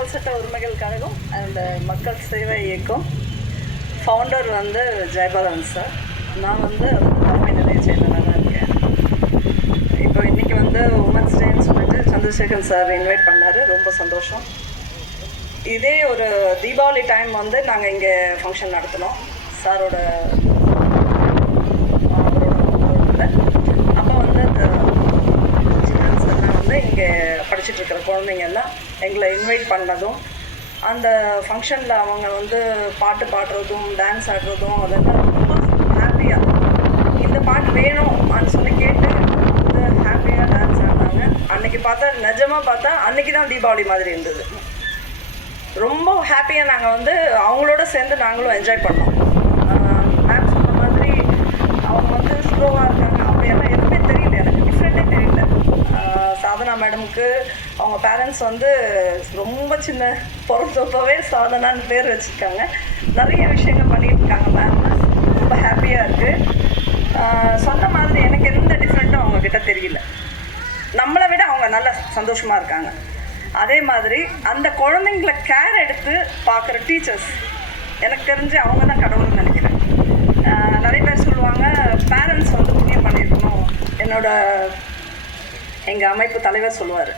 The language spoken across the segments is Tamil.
மக்கள் சட்ட உரிமைகள் கழகம் அண்ட் மக்கள் சேவை இயக்கம் ஃபவுண்டர் வந்து ஜெயபாலன் சார். நான் வந்து தலைமை நிலைய செயலாளராக இருக்கேன். இப்போ இன்றைக்கி வந்து உமன்ஸ் டேன்னு சொல்லிட்டு சந்திரசேகர் சார் இன்வைட் பண்ணார். ரொம்ப சந்தோஷம். இதே ஒரு தீபாவளி டைம் வந்து நாங்கள் இங்கே ஃபங்க்ஷன் நடத்தினோம் சாரோட அப்போ வந்து இந்த சில்ட்ரன்ஸ் எல்லாம் வந்து இங்கே படிச்சுட்ருக்கிற குழந்தைங்க எல்லாம் எங்களை இன்வைட் பண்ணதும், அந்த ஃபங்க்ஷனில் அவங்க வந்து பாட்டு பாடுறதும் டான்ஸ் ஆடுறதும் அதெல்லாம் ரொம்ப ஹாப்பியாக, இந்த பாட்டு வேணும் அப்படின்னு சொல்லி கேட்டு வந்து ஹாப்பியாக டான்ஸ் ஆடினாங்க. அன்றைக்கி பார்த்தா நிஜமாக பார்த்தா அன்றைக்கி தான் தீபாவளி மாதிரி இருந்தது. ரொம்ப ஹாப்பியாக நாங்கள் வந்து அவங்களோட சேர்ந்து நாங்களும் என்ஜாய் பண்ணோம். மேம் சொன்ன மாதிரி அவங்க வந்து ஸ்லோவாக இருக்காங்க அப்படியெல்லாம் எதுவுமே தெரியல, எனக்கு டிஃப்ரெண்ட்டே தெரியல. சாதனா மேடமுக்கு அவங்க பேரண்ட்ஸ் வந்து ரொம்ப சின்ன பிறந்தப்பவே சாதனான்னு பேர் வச்சுருக்காங்க. நிறைய விஷயங்கள் பண்ணிகிட்டு இருக்காங்க மேம். ரொம்ப ஹாப்பியாக இருக்குது. சொன்ன மாதிரி எனக்கு எந்த டிஃப்ரெண்ட்டும் அவங்கக்கிட்ட தெரியல. நம்மளை விட அவங்க நல்ல சந்தோஷமாக இருக்காங்க. அதே மாதிரி அந்த குழந்தைங்கள கேர் எடுத்து பார்க்குற டீச்சர்ஸ், எனக்கு தெரிஞ்சு அவங்க தான் கடவுள்னு நினைக்கிறேன். நிறைய பேர் சொல்லுவாங்க பேரண்ட்ஸ் வந்து புண்ணியம் பண்ணியிருக்கணும். எங்கள் அமைப்பு தலைவர் சொல்லுவார்,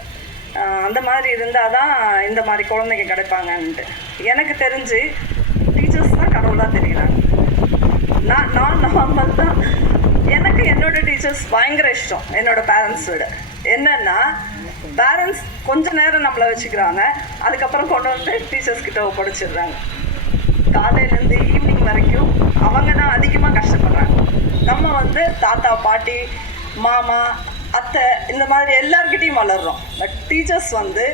அந்த மாதிரி இருந்தால் தான் இந்த மாதிரி குழந்தைங்க கிடைப்பாங்கன்ட்டு. எனக்கு தெரிஞ்சு டீச்சர்ஸ் தான் கடவுளாக தெரியுறாங்க. நான் நார்மல் தான். எனக்கு என்னோடய டீச்சர்ஸ் பயங்கர இஷ்டம் என்னோடய பேரண்ட்ஸ் விட. என்னென்னா பேரண்ட்ஸ் கொஞ்சம் நேரம் நம்மளை வச்சுக்கிறாங்க, அதுக்கப்புறம் கொண்டு வந்து டீச்சர்ஸ்கிட்ட ஒப்படைச்சிடுறாங்க. காலையிலேருந்து ஈவினிங் வரைக்கும் அவங்க தான் அதிகமாக கஷ்டப்படுறாங்க. நம்ம வந்து தாத்தா பாட்டி மாமா அத்தை இந்த மாதிரி எல்லார்கிட்டையும் வளர்கிறோம். பட் டீச்சர்ஸ் வந்து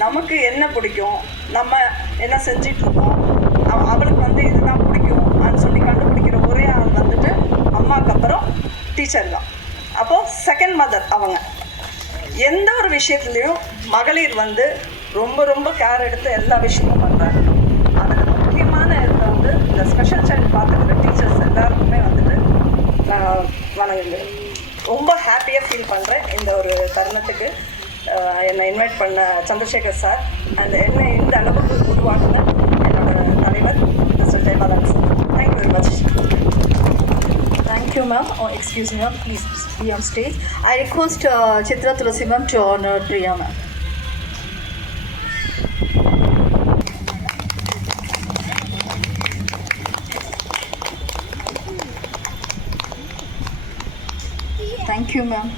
நமக்கு என்ன பிடிக்கும், நம்ம என்ன செஞ்சிட்ருக்கோம், அவளுக்கு வந்து இதுதான் பிடிக்கும் அப்படின்னு சொல்லி கண்டுபிடிக்கிற ஒரே ஆள் வந்துட்டு அம்மாவுக்கு அப்புறம் டீச்சர் தான். அப்போது செகண்ட் மதர் அவங்க. எந்த ஒரு விஷயத்துலையும் மகளிர் வந்து ரொம்ப ரொம்ப கேர் எடுத்து எல்லா விஷயமும் பண்ணுறாங்க. அதில் முக்கியமான இதில் வந்து இந்த ஸ்பெஷல் சைல்டு பார்த்துக்கிற டீச்சர்ஸ் எல்லாருக்குமே வந்துட்டு நான் வணங்குங்க. ரொம்ப ஹாப்பியாக ஃபீல் பண்ணுறேன் இந்த ஒரு தருணத்துக்கு. என்னை இன்வைட் பண்ண சந்திரசேகர் சார் அண்ட் என்னை இந்த அளவுக்கு உருவாக்குன என்னோட தலைவர் mister Jayapalan sir. Thank you very much. Thank you, ma'am. Oh, excuse me, ma'am. Please be on stage. I request Chitra Tulasi, ma'am, to honor Priya, ma'am. Thank you, ma'am.